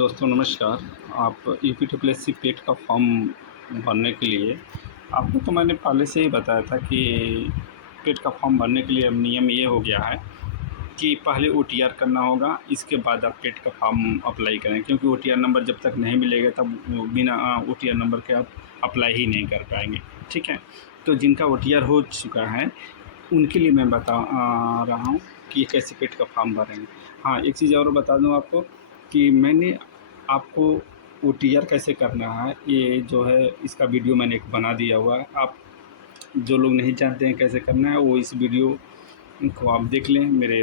दोस्तों नमस्कार। आप यूपीट्रिपलएससी पेट का फॉर्म भरने के लिए आपको तो मैंने पहले से ही बताया था कि पेट का फॉर्म भरने के लिए अब नियम ये हो गया है कि पहले ओटीआर करना होगा, इसके बाद आप पेट का फॉर्म अप्लाई करें, क्योंकि ओटीआर नंबर जब तक नहीं मिलेगा तब बिना ओटीआर नंबर के आप अप्लाई ही नहीं कर पाएंगे। ठीक है, तो जिनका ओटीआर हो चुका है उनके लिए मैं बता रहा हूँ कि कैसे पेट का फॉर्म भरेंगे। हाँ, एक चीज़ और बता दूँ आपको कि मैंने आपको ओटीआर कैसे करना है, ये जो है इसका वीडियो मैंने एक बना दिया हुआ है। आप जो लोग नहीं जानते हैं कैसे करना है वो इस वीडियो को आप देख लें, मेरे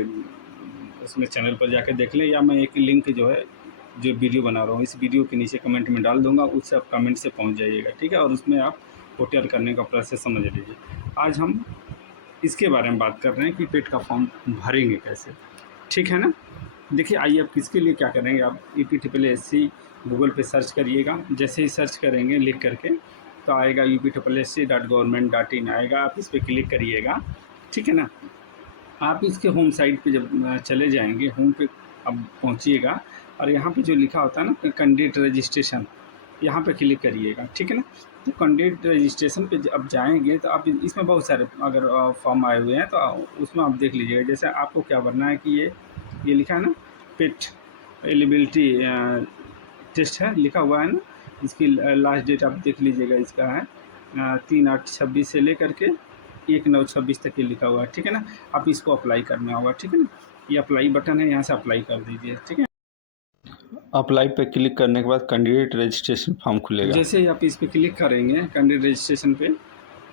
उसमें चैनल पर जाकर देख लें, या मैं एक लिंक जो है जो वीडियो बना रहा हूँ इस वीडियो के नीचे कमेंट में डाल दूँगा, उससे आप कमेंट से पहुँच जाइएगा। ठीक है, और उसमें आप ओटीआर करने का प्रोसेस समझ लीजिए। आज हम इसके बारे में बात कर रहे हैं कि पेट का फॉर्म भरेंगे कैसे। ठीक है ना, देखिए आइए आप किसके लिए क्या करेंगे, आप यूपीट्रिपलएससी गूगल पे सर्च करिएगा। जैसे ही सर्च करेंगे लिख करके तो आएगा uptripplesc.government.in आएगा, आप इस पर क्लिक करिएगा। ठीक है ना, आप इसके होम साइट पे जब चले जाएंगे, होम पे अब पहुंचिएगा और यहाँ पे जो लिखा होता है ना कैंडिडेट रजिस्ट्रेशन, यहाँ पे क्लिक करिएगा। ठीक है ना, तो कैंडिडेट रजिस्ट्रेशन पे अब जाएंगे तो आप इसमें बहुत सारे अगर फॉर्म आए हुए हैं तो उसमें आप देख लीजिएगा। जैसे आपको क्या भरना है कि ये लिखा है ना पेट एलिजिबिलिटी टेस्ट है, लिखा हुआ है ना, इसकी लास्ट डेट आप देख लीजिएगा। इसका है 3/8/26 से लेकर के 1/9/26 तक ये लिखा हुआ है। ठीक है ना, आप इसको अप्लाई करना होगा। ठीक है ना, ये अप्लाई बटन है, यहाँ से अप्लाई कर दीजिए। ठीक है, अप्लाई पे क्लिक करने के बाद कैंडिडेट रजिस्ट्रेशन फॉर्म खुलेगा। जैसे ही आप इस पर क्लिक करेंगे कैंडिडेट रजिस्ट्रेशन पे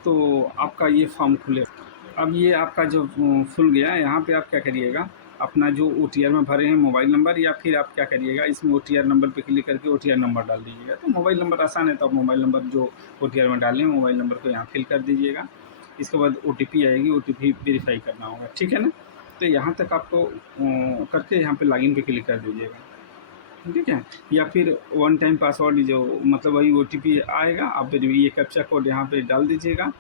तो आपका ये फॉर्म खुलेगा। अब ये आपका जो खुल गया, यहाँ पे आप क्या करिएगा, अपना जो ओटीआर में भरे हैं मोबाइल नंबर, या फिर आप क्या करिएगा इसमें ओटीआर नंबर पे क्लिक करके ओटीआर नंबर डाल दीजिएगा। तो मोबाइल नंबर आसान है, तो आप मोबाइल नंबर जो ओटीआर में डालें मोबाइल नंबर को यहाँ फिल कर दीजिएगा। इसके बाद ओटीपी आएगी, ओटीपी वेरीफाई करना होगा। ठीक है ना, तो यहाँ तक आपको करके यहाँ पे लॉगिन पे क्लिक कर दीजिएगा। ठीक है, या फिर वन टाइम पासवर्ड जो मतलब वही ओटीपी आएगा, आप फिर ये कैप्चा कोड यहाँ पे डाल दीजिएगा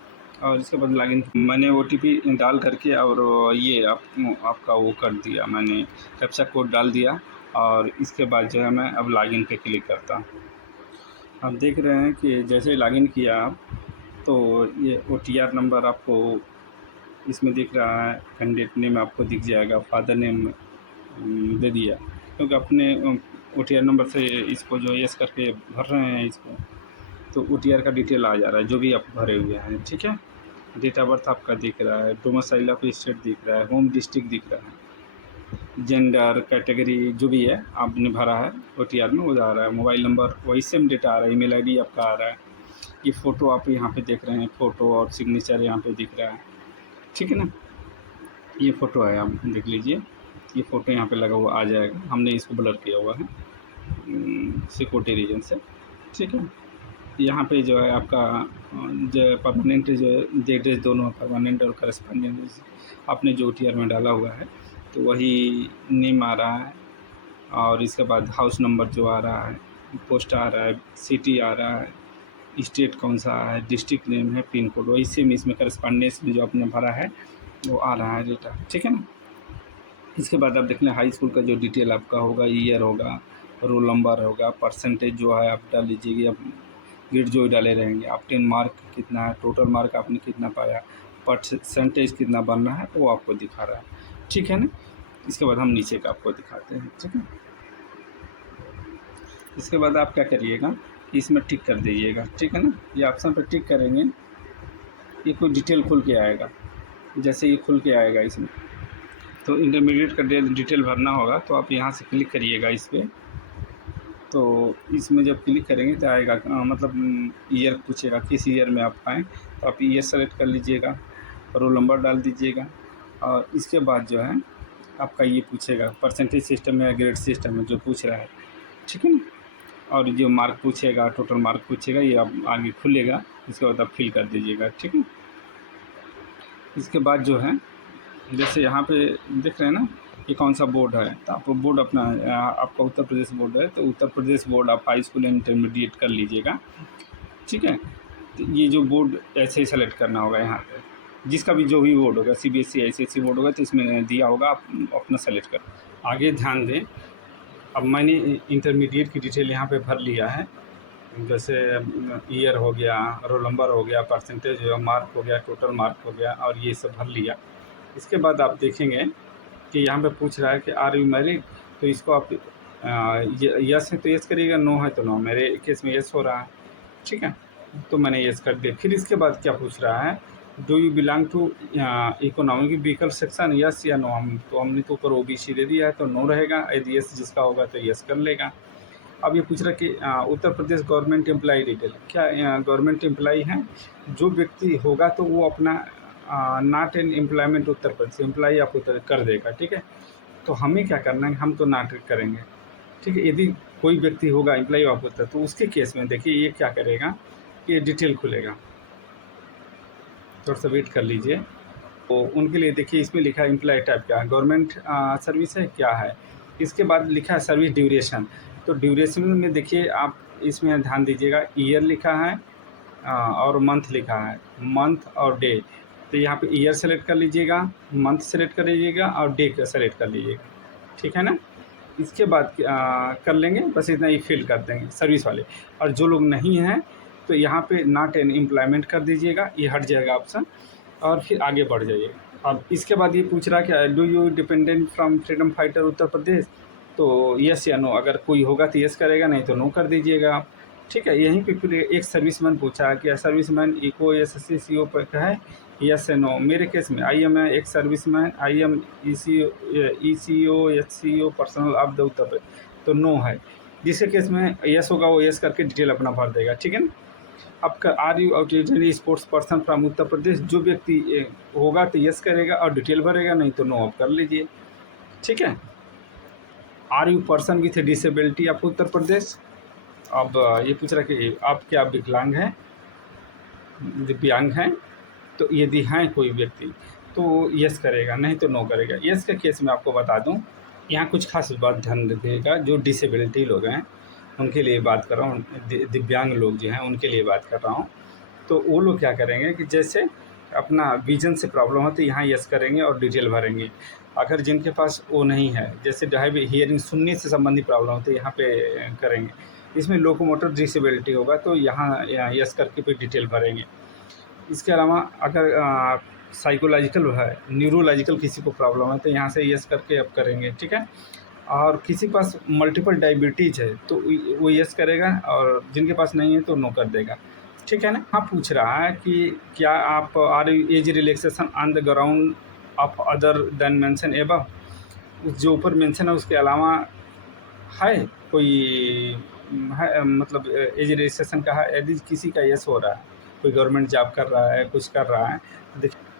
और इसके बाद लॉगिन। मैंने ओटीपी डाल करके और ये आपका वो कर दिया, मैंने कैप्चा कोड डाल दिया और इसके बाद जो है मैं अब लॉगिन पे क्लिक करता हूँ। आप देख रहे हैं कि जैसे लॉगिन किया आप तो ये ओटीआर नंबर आपको इसमें दिख रहा है, कैंडिडेट नेम आपको दिख जाएगा, फादर नेम दे दिया, क्योंकि अपने ओटीआर नंबर से इसको जो यस करके भर रहे हैं इसको, तो ओटीआर का डिटेल आ जा रहा है जो भी आप भरे हुए हैं। ठीक है, डेट ऑफ बर्थ आपका दिख रहा है, डोमिसाइल ऑफ स्टेट दिख रहा है, होम डिस्ट्रिक्ट दिख रहा है, जेंडर कैटेगरी जो भी है आपने भरा है ओटीआर में वो आ रहा है, मोबाइल नंबर वही सेम डेटा आ रहा है, ईमेल आईडी आपका आ रहा है, ये फ़ोटो आप यहाँ पे देख रहे हैं, फ़ोटो और सिग्नेचर यहाँ पे दिख रहा है। ठीक है ना, ये फ़ोटो है, आप देख लीजिए, ये फ़ोटो यहाँ पे लगा हुआ आ जाएगा, हमने इसको ब्लर किया हुआ है सिक्योरिटी रीजन से। ठीक है, यहाँ पे जो है आपका जो परमानेंट जो एड्रेस दोनों परमानेंट और करस्पॉन्डेंट आपने जो ओटीआर में डाला हुआ है तो वही नेम आ रहा है, और इसके बाद हाउस नंबर जो आ रहा है, पोस्ट आ रहा है, सिटी आ रहा है, स्टेट कौन सा है, डिस्ट्रिक्ट नेम है, पिन कोड वही सेम इसमें करस्पॉन्डेंस में जो आपने भरा है वो आ रहा है डेटा। ठीक है ना, इसके बाद आप देख लें हाई स्कूल का जो डिटेल आपका होगा, ईयर होगा, रोल नंबर होगा, परसेंटेज जो है आप डाल लीजिएगा, ग्रेड जो डाले रहेंगे, आप 10 मार्क कितना है, टोटल मार्क आपने कितना पाया, परसेंटेज कितना बनना है वो आपको दिखा रहा है। ठीक है ना, इसके बाद हम नीचे का आपको दिखाते हैं। ठीक है, इसके बाद आप क्या करिएगा इसमें टिक कर दीजिएगा। ठीक है ना, ये ऑप्शन पर टिक करेंगे, ये कोई डिटेल खुल के आएगा। जैसे ये खुल के आएगा इसमें तो इंटरमीडिएट का डिटेल भरना होगा, तो आप यहाँ से क्लिक करिएगा इस पर। तो इसमें जब क्लिक करेंगे तो आएगा मतलब ईयर पूछेगा किस ईयर में आप आएँ, तो आप ईयर सेलेक्ट कर लीजिएगा, रोल नंबर डाल दीजिएगा, और इसके बाद जो है आपका ये पूछेगा परसेंटेज सिस्टम है या ग्रेड सिस्टम है जो पूछ रहा है। ठीक है ना, और जो मार्क पूछेगा टोटल मार्क पूछेगा, ये आप आगे खुलेगा, इसके बाद आप फिल कर दीजिएगा। ठीक है, इसके बाद जो है जैसे यहाँ पे देख रहे हैं ना ये कौन सा बोर्ड है, तो आप बोर्ड अपना आपका उत्तर प्रदेश बोर्ड है तो उत्तर प्रदेश बोर्ड आप हाई स्कूल इंटरमीडिएट कर लीजिएगा। ठीक है, तो ये जो बोर्ड ऐसे ही सेलेक्ट करना होगा, यहाँ पे जिसका भी जो भी बोर्ड होगा, सीबीएसई आईसीएसई बोर्ड होगा तो इसमें दिया होगा, आप अपना सेलेक्ट कर। आगे ध्यान दें अब मैंने इंटरमीडिएट की डिटेल यहाँ पे भर लिया है, जैसे ईयर हो गया, रोल नंबर हो गया, परसेंटेज हो गया, मार्क हो गया, टोटल मार्क हो गया, और ये सब भर लिया। इसके बाद आप देखेंगे कि यहाँ पे पूछ रहा है कि आर यू मैरिड, तो इसको आप यस है तो यस करिएगा, नो है तो नो। मेरे केस में यस हो रहा है, ठीक है, तो मैंने यस कर दिया। फिर इसके बाद क्या पूछ रहा है, do you belong to economic vehicle section, yes या नो। हमने तो ऊपर ओबीसी दे दिया है तो नो रहेगा, यदि यस जिसका होगा तो यस कर लेगा। अब ये पूछ रहा है कि Uttar Pradesh government employee detail, क्या गवर्नमेंट एम्प्लॉई हैं? जो व्यक्ति होगा तो वो अपना not in employment Uttar Pradesh employee आपको कर देगा, ठीक है। तो हमें क्या करना है, हम तो नॉट करेंगे, ठीक है। यदि कोई व्यक्ति होगा एम्प्लॉई ऑफ उत्तर, तो उसके केस में देखिए ये क्या करेगा, ये डिटेल खुलेगा, थोड़ा सा वेट कर लीजिए। तो उनके लिए देखिए इसमें लिखा है एम्प्लॉय टाइप क्या है, गवर्नमेंट सर्विस है क्या है। इसके बाद लिखा है सर्विस ड्यूरेशन, तो ड्यूरेशन में देखिए आप इसमें ध्यान दीजिएगा, ईयर लिखा है और मंथ लिखा है, मंथ और डे। तो यहाँ पे ईयर सेलेक्ट कर लीजिएगा, मंथ सेलेक्ट कर लीजिएगा और डे का सेलेक्ट कर लीजिएगा, ठीक है ना। इसके बाद कर लेंगे, बस इतना ही फिल कर देंगे सर्विस वाले। और जो लोग नहीं हैं तो यहाँ पे नॉट इन एम्प्लॉयमेंट कर दीजिएगा, ये हट जाएगा ऑप्शन, और फिर आगे बढ़ जाइएगा। अब इसके बाद ये पूछ रहा है कि do you dependent from freedom fighter Uttar Pradesh, तो यस या नो, अगर कोई होगा तो यस करेगा, नहीं तो नो कर दीजिएगा आप, ठीक है। यहीं पे फिर एक सर्विसमैन पूछा है कि सर्विसमैन इको एसएससी सीओ पर का है, यस या नो। मेरे केस में आई एम एक serviceman, I am ECO HCO personal of the Uttar Pradesh, तो नो है। जिसके केस में यस होगा वो यस करके डिटेल अपना भर देगा, ठीक है ना। आपका आर यू आउटरी sports person from Uttar Pradesh, जो व्यक्ति होगा तो यस करेगा और डिटेल भरेगा, नहीं तो नो आप कर लीजिए, ठीक है। Are you person with disability of Uttar Pradesh, अब ये पूछ रहा है कि आप क्या विकलांग हैं, दिव्यांग हैं, तो यदि हैं कोई व्यक्ति तो यस करेगा, नहीं तो नो करेगा। यस के केस में आपको बता दूं, यहाँ कुछ खास बात ध्यान रखिएगा, जो डिसेबिलिटी लोग हैं उनके लिए बात कर रहा हूँ, दिव्यांग लोग जो हैं उनके लिए बात कर रहा हूँ। तो वो लोग क्या करेंगे कि जैसे अपना विजन से प्रॉब्लम हो तो यहाँ यस करेंगे और डिटेल भरेंगे। अगर जिनके पास वो नहीं है, जैसे हियरिंग सुनने से संबंधित प्रॉब्लम हो तो यहाँ पे करेंगे। इसमें लोकोमोटर डिसेबिलिटी होगा तो यहाँ यस करके फिर डिटेल भरेंगे। इसके अलावा अगर साइकोलॉजिकल है, न्यूरोलॉजिकल किसी को प्रॉब्लम है तो यहाँ से यस करके अब करेंगे, ठीक है। और किसी के पास मल्टीपल डायबिटीज़ है तो वो यस करेगा, और जिनके पास नहीं है तो नो कर देगा, ठीक है ना। हाँ, पूछ रहा है कि क्या आप are as relaxation on the ground of other than mention above, जो ऊपर मेंशन है उसके अलावा है कोई है, मतलब एज रिलैक्सेशन का है। यदि किसी का यस हो रहा है, कोई गवर्नमेंट जॉब कर रहा है, कुछ कर रहा है, तो देखिए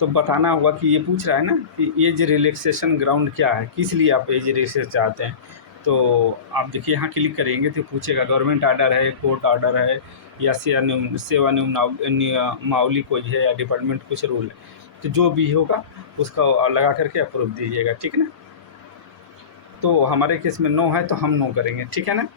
तो बताना होगा कि ये पूछ रहा है ना कि एज रिलैक्सेशन ग्राउंड क्या है, किस लिए आप एज रिलैक्सेशन चाहते हैं। तो आप देखिए यहाँ क्लिक करेंगे तो पूछेगा गवर्नमेंट ऑर्डर है, कोर्ट ऑर्डर है, या सेवा नियमावली कोई है, या डिपार्टमेंट कुछ रूल है, तो जो भी होगा उसका लगा करके अप्रूव दीजिएगा, ठीक है ना। तो हमारे केस में नो है तो हम नो करेंगे, ठीक है ना।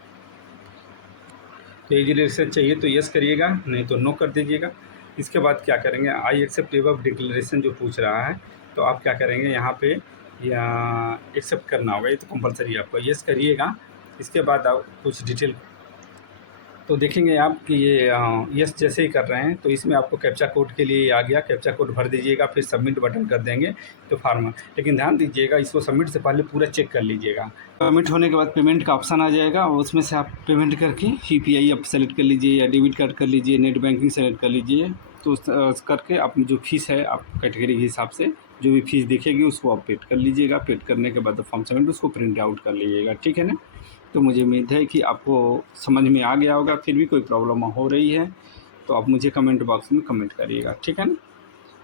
तो एज रिलैक्सेशन चाहिए तो यस करिएगा, नहीं तो नो कर दीजिएगा। इसके बाद क्या करेंगे, आई एक्सेप्ट एबव डिक्लेरेशन जो पूछ रहा है, तो आप क्या करेंगे यहाँ पे या एक्सेप्ट करना होगा, ये तो कंपलसरी आपको यस करिएगा। इसके बाद आप कुछ डिटेल तो देखेंगे आप कि ये यस जैसे ही कर रहे हैं तो इसमें आपको कैप्चा कोड के लिए आ गया, कैप्चा कोड भर दीजिएगा, फिर सबमिट बटन कर देंगे तो फार्म। लेकिन ध्यान दीजिएगा इसको सबमिट से पहले पूरा चेक कर लीजिएगा। सबमिट होने के बाद पेमेंट का ऑप्शन आ जाएगा, उसमें से आप पेमेंट करके UPI आप सेलेक्ट कर लीजिए, या डेबिट कार्ड कर लीजिए, नेट बैंकिंग सेलेक्ट कर लीजिए। तो करके आप जो फीस है आप कैटेगरी के हिसाब से जो भी फीस दिखेगी उसको आप पेड कर लीजिएगा। पेड करने के बाद फॉर्म सबमिट उसको प्रिंट आउट कर लीजिएगा, ठीक है ना। तो मुझे उम्मीद है कि आपको समझ में आ गया होगा। फिर भी कोई प्रॉब्लम हो रही है तो आप मुझे कमेंट बॉक्स में कमेंट करिएगा, ठीक है ना।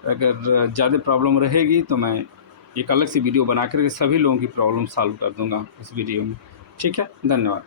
अगर ज़्यादा प्रॉब्लम रहेगी तो मैं एक अलग सी वीडियो बना करके सभी लोगों की प्रॉब्लम सॉल्व कर दूंगा इस वीडियो में, ठीक है। धन्यवाद।